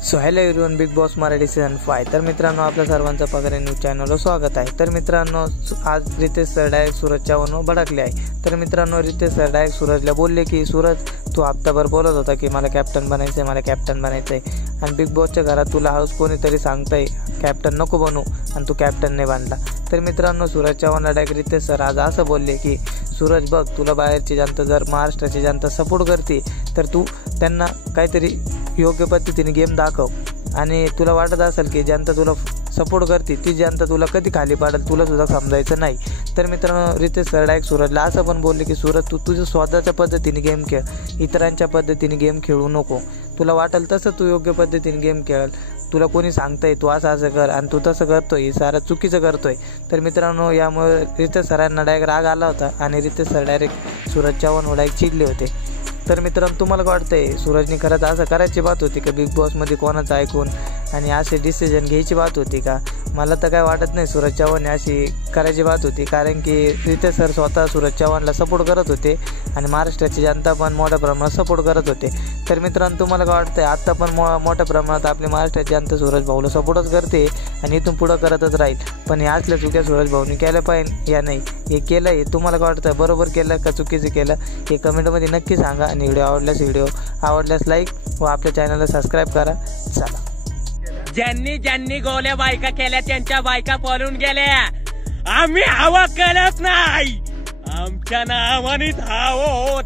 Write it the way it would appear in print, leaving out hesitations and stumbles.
So hello everyone, big boss Marathi season 5। तर मित्रांनो, आपल्या सर्वांचं पगार न्यूज चॅनलवर स्वागत आहे। तर मित्रांनो, आज रितेश सर डायरेक्ट सूरज चव्हाणवर भडकले आहे। तर मित्रांनो, रितेश सर डायरेक्ट सूरजला बोलले की सूरज, तू हप्ताभर बोलत होता की मला कॅप्टन बनायचं आहे, मला कॅप्टन बनायचं आहे, आणि बिग बॉसच्या घरात तुला हळूच कोणीतरी सांगतंय कॅप्टन नको बनू, आणि तू कॅप्टन नाही बनला। तर मित्रांनो, सूरज चव्हाणला डायरेक्ट रितेश सर आज असं बोलले की सूरज बघ, तुला बाहेरची जनता जर महाराष्ट्राची जनता सपोर्ट करते तर तू त्यांना काहीतरी योग्य पद्धतीने गेम दाखव, आणि तुला वाटत असेल की जनता तुला सपोर्ट करते, ती जनता तुला कधी खाली पाडेल तुला सुद्धा समजायचं नाही। तर मित्रांनो, रितेश सर डायरेक्ट सूरजला असं पण बोलले की सूरज, तू तुझ्या स्वतःच्या पद्धतीने गेम खेळ, इतरांच्या पद्धतीने गेम खेळू नको, तुला वाटेल तसं तू योग्य पद्धतीने गेम खेळ, तुला कोणी सांगताय तू असं कर आणि तू तसं करतोय, हे सारं चुकीचं करतोय। तर मित्रांनो, यामुळे रितेश सरांना डायरेक्ट राग आला होता आणि रितेश सर डायरेक्ट सूरज चव्हाणवर डायरेक्ट चिडले होते। तर मित्रांनो, तुम्हाला काय वाटतंय, सूरजनी खरंच असं करायची बात होती का बिग बॉसमध्ये कोणाचं ऐकून आणि असे डिसिजन घ्यायची बात होती का? मला तर काय वाटत नाही सूरज चव्हाण अशी करायची बात होती, कारण की रितेश सर स्वतः सूरज चव्हाणला सपोर्ट करत होते आणि महाराष्ट्राची जनता पण मोठ्या प्रमाणात सपोर्ट करत होते। तर मित्रांनो, तुम्हाला काय वाटतंय, आत्ता पण मोठ्या प्रमाणात आपली महाराष्ट्राची जनता सूरज भाऊला सपोर्टच करते आणि इथून पुढं करतच राहील। पण या असल्या चुक्या सूरज भाऊनी केल्या पाहिजे या नाही, हे केलं, हे तुम्हाला काय वाटतं, बरोबर केलं का चुकीचं केलं, हे कमेंटमध्ये नक्की सांगा। आणि व्हिडिओ आवडल्यास लाईक व आपल्या चॅनलला सबस्क्राईब करा। चला, ज्यांनी गोल्या बायका केल्या त्यांच्या बायका पळून गेल्या, आम्ही हवा करत नाही, आमच्या नावानेच हवं